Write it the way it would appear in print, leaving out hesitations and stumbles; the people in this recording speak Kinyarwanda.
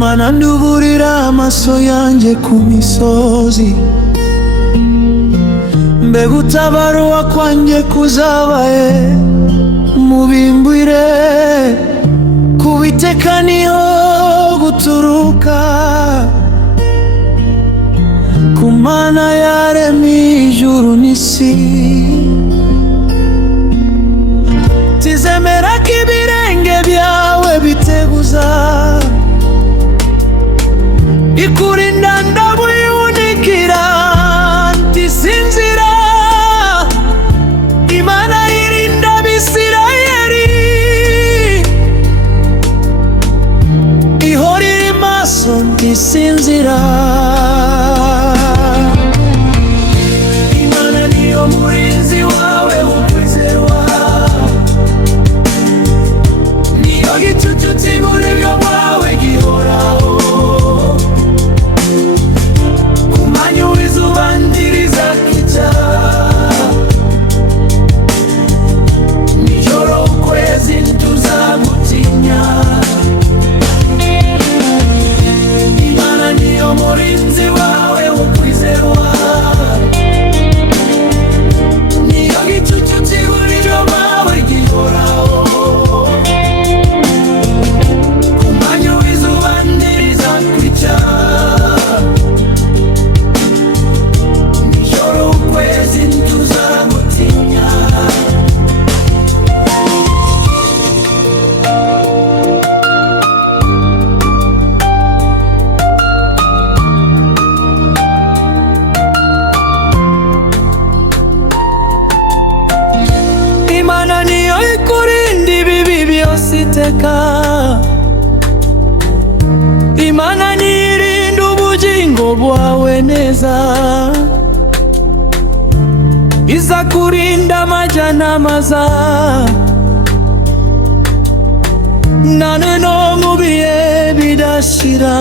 Mana nduburira amaso yanjye ku misozi, mbega utabaruka kwanjye kuzabaye mubimbwire, kubiteka niho guturuka, ku Mana yaremye ijuru n'isi. Tizemera ko ibirenge byawe biteguza, ikurinda ndabuyihunikira, ntisinzira. Imana irinda Abisirayeli, ihora iri maso ntisinzira. Imana niyo murinzi wawe ukwizerwa, niyo gicucu cy'iburyo bwawe gihoraho. Imana niyo ikurinda ibibi byose iteka, Imana niyo irinda ubugingo bwawe neza, izakurinda amajyana n'amaza, nane no mu bihe bidashira.